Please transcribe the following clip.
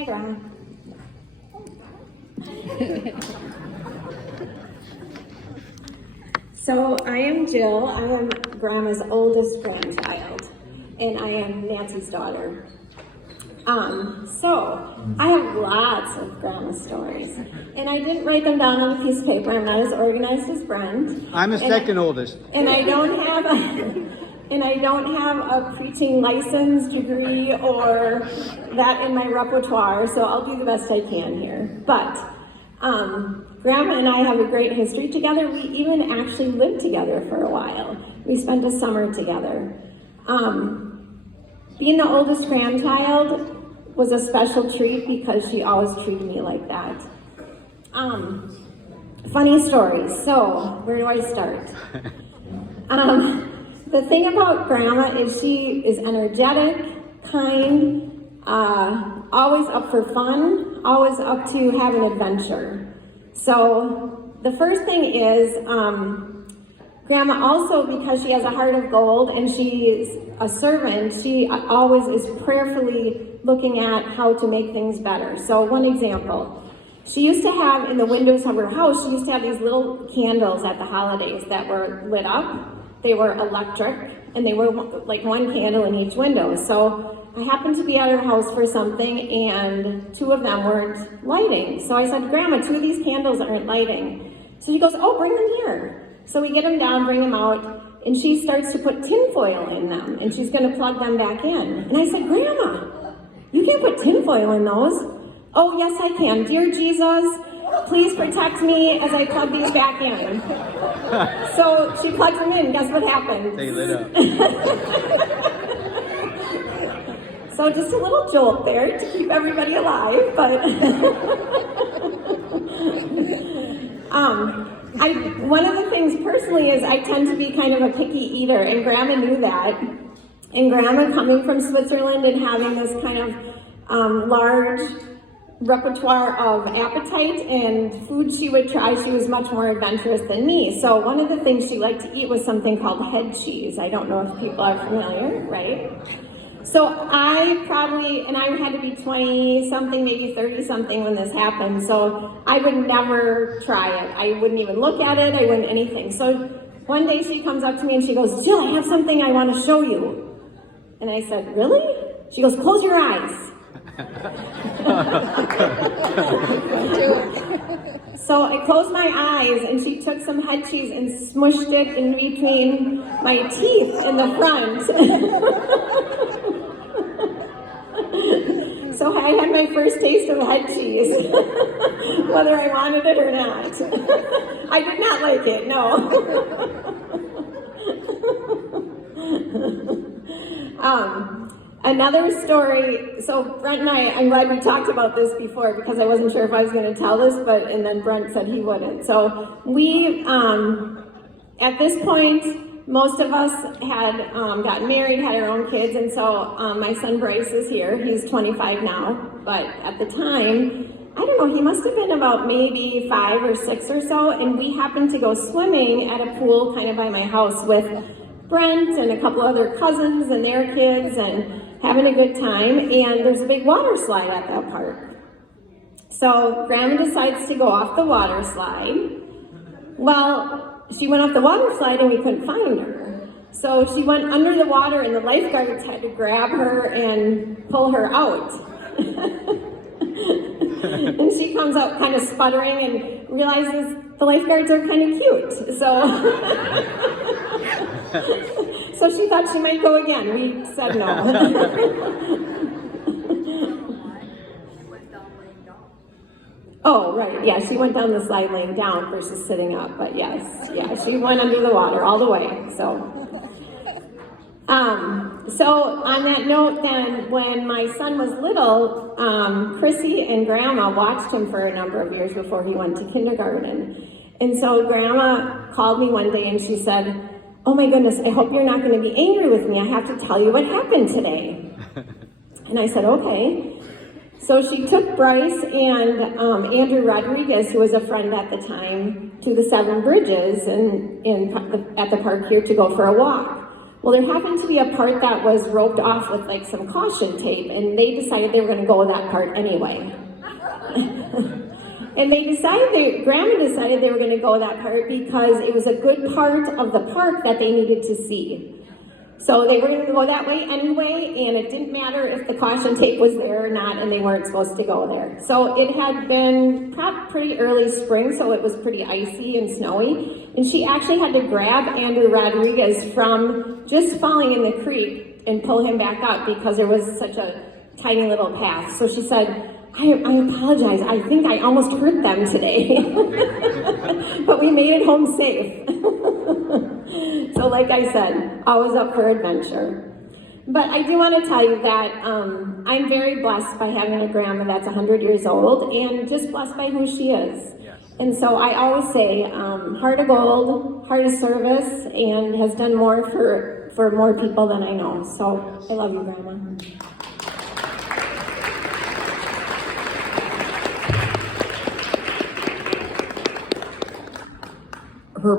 Hi, Grandma. So I am Jill. I am Grandma's oldest grandchild, and I am Nancy's daughter. So I have lots of Grandma stories, and I didn't write them down on a piece of paper. I'm not as organized as Brent. I'm the second oldest. And I don't have a preaching license degree or that in my repertoire, so I'll do the best I can here. But Grandma and I have a great history together. We even actually lived together for a while. We spent a summer together. Being the oldest grandchild was a special treat because she always treated me like that. Funny stories. So, where do I start? The thing about Grandma is she is energetic, kind, always up for fun, always up to have an adventure. So the first thing is, Grandma also, because she has a heart of gold and she's a servant, she always is prayerfully looking at how to make things better. So one example, she used to have in the windows of her house, she used to have these little candles at the holidays that were lit up. They were electric, and they were like one candle in each window. So I happened to be at her house for something, and two of them weren't lighting. So I said, Grandma, two of these candles aren't lighting. So she goes, oh, bring them here. So we get them down, bring them out, and she starts to put tinfoil in them, and she's gonna plug them back in. And I said, Grandma, you can't put tinfoil in those. Oh, yes, I can. Dear Jesus, please protect me as I plug these back in. So she plugged them in. Guess what happened? They lit up. So just a little jolt there to keep everybody alive, but one of the things personally is I tend to be kind of a picky eater, and Grandma knew that. And Grandma coming from Switzerland and having this kind of large repertoire of appetite and food she would try, she was much more adventurous than me. So one of the things she liked to eat was something called head cheese. I don't know if people are familiar, right? So I had to be 20-something, maybe 30-something when this happened, so I would never try it. I wouldn't even look at it, I wouldn't anything. So one day she comes up to me and she goes, Jill, I have something I want to show you. And I said, really? She goes, close your eyes. So I closed my eyes and she took some head cheese and smushed it in between my teeth in the front. So I had my first taste of head cheese, whether I wanted it or not. I did not like it, no. Another story, so Brent and I'm glad we talked about this before because I wasn't sure if I was going to tell this, and then Brent said he wouldn't. So we, at this point, most of us had gotten married, had our own kids, and so my son Bryce is here. He's 25 now, but at the time, I don't know, he must have been about maybe 5 or 6 or so, and we happened to go swimming at a pool kind of by my house with Brent and a couple other cousins and their kids and having a good time, and there's a big water slide at that park. So Grandma decides to go off the water slide. Well, she went off the water slide and we couldn't find her. So she went under the water and the lifeguards had to grab her and pull her out. And she comes out kind of sputtering and realizes the lifeguards are kind of cute. So she thought she might go again. We said no. Oh, right. Yeah, she went down the slide laying down versus sitting up. But yes, yeah, she went under the water all the way. So on that note then, when my son was little, Chrissy and Grandma watched him for a number of years before he went to kindergarten. And so Grandma called me one day and she said, oh my goodness, I hope you're not going to be angry with me. I have to tell you what happened today. And I said, okay. So she took Bryce and Andrew Rodriguez, who was a friend at the time, to the Seven Bridges at the park here to go for a walk. Well, there happened to be a part that was roped off with like some caution tape, and they decided they were going to go that part anyway. And Grandma decided they were going to go that part because it was a good part of the park that they needed to see. So they were going to go that way anyway, and it didn't matter if the caution tape was there or not, and they weren't supposed to go there. So it had been pretty early spring, so it was pretty icy and snowy. And she actually had to grab Andrew Rodriguez from just falling in the creek and pull him back up because there was such a tiny little path. So she said, I apologize. I think I almost hurt them today. But we made it home safe. So like I said, always up for adventure. But I do want to tell you that I'm very blessed by having a grandma that's 100 years old and just blessed by who she is. Yes. And so I always say, heart of gold, heart of service, and has done more for more people than I know. So I love you, Grandma. Her